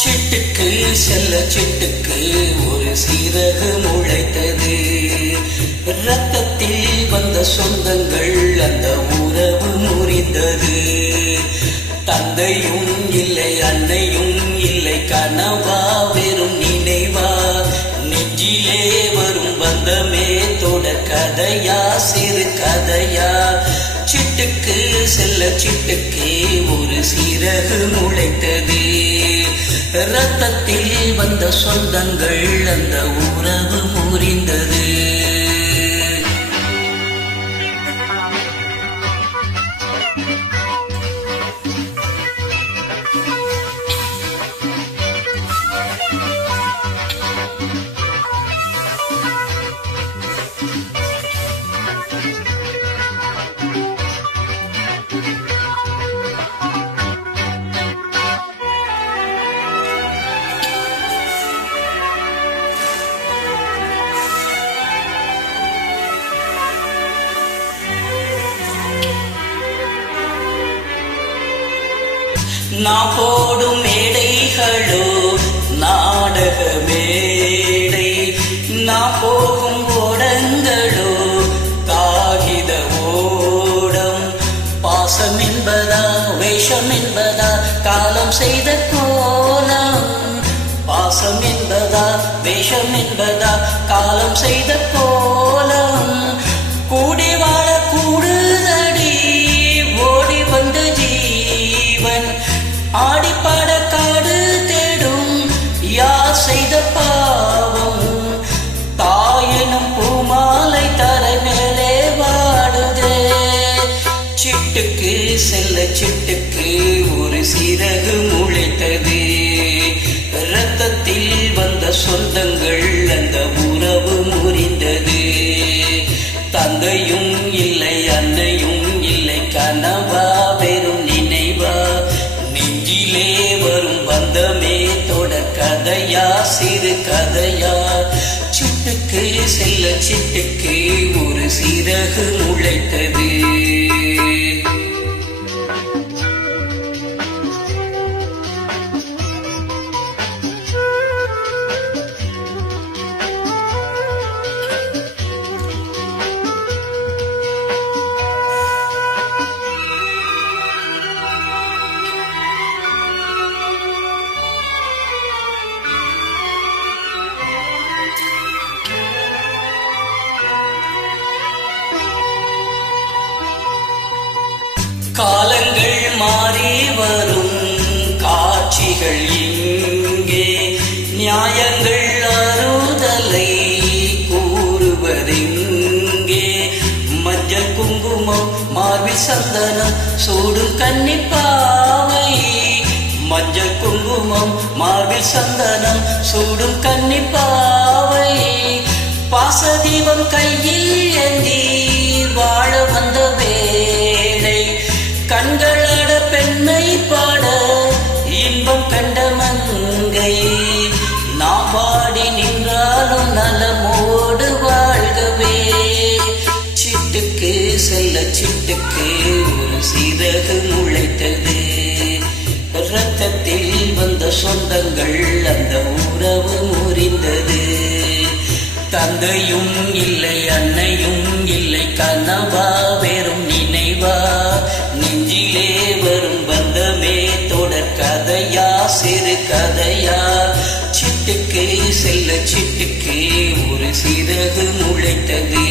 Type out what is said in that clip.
சிட்டுக்கு செல்ல சிட்டுக்கு ஒரு சீரகு முளைத்தது. இரத்தத்தில் வந்த சொந்தங்கள் அந்த உறவு முறிந்தது. தந்தையும் இல்லை அன்னையும் இல்லை கனவா வெறும் நினைவா நெஞ்சிலே வரும் பந்தமே தொடர் கதையா சிறு கதையா. சிட்டுக்கு செல்ல சிட்டுக்கு ஒரு சீரகு முளைத்தது. இரத்தத்தில் வந்த சொந்தங்கள் அந்த உறவு முறிந்தது. நான் போடும் மேடைகளோ நாடக மேடை, நான் போகும் ஓடங்களோ காகித ஓடம். பாசம் என்பதா வேஷம் என்பதா காலம் செய்த கோலம். பாசம் என்பதா வேஷம் என்பதா காலம் செய்த கோலம். கூடி வாழ கூடுதடி ஓடி வந்த ஜீவன். ஆடிப்பாட காடு தேடும் யார் செய்த பாவம். தாயினும் பூமாலை தரை மேலே வாடுதே. சிட்டுக்கு செல்ல சிட்டுக்கு ஒரு சீரகு முளைத்தது. இரத்தத்தில் வந்த சொந்தங்கள் அந்த உறவு முறிந்தது. தந்தையும் இல்லை அன்னையும் இல்லை கனவா வெறும் நினைவா நெஞ்சிலே வரும் பந்தமே தொடர் கதையா சிறு கதையா. சிட்டுக்கு செல்ல சிட்டுக்கு ஒரு சீரகு முளைத்தது. காலங்கள் மாறி வரும் காட்சிகள் இங்கே. நியாயங்கள் அறுதலை கூறுவதெங்கே. மஞ்சள் குங்குமம் மார்பில் சந்தனம் சூடும் கன்னிப்பாவை. மஞ்சள் குங்குமம் மார்பில் சந்தனம் சூடும் கன்னிப்பாவை. பாசதீபம் கையில் ஏந்தி வாழ வந்த வேளை. கண்களட பெண்ணை பாட இன்பம் கண்ட மங்கை. நாம் பாடி நின்றாலும் நலமோடு வாழ்கவே. சிட்டுக்கு செல்ல சிட்டுக்கு ஒரு சீரகு முளைத்தது. இரத்தத்தில் வந்த சொந்தங்கள் அந்த உறவு முறிந்தது. தந்தையும் இல்லை அன்னையும் இல்லை கனவா வெறும் நினைவா நெஞ்சிலே வரும் பந்தமே தொடர் கதையா சிறு கதையா. சிட்டுக்கு செல்ல சிட்டுக்கு ஒரு சீரகு முளைத்தது.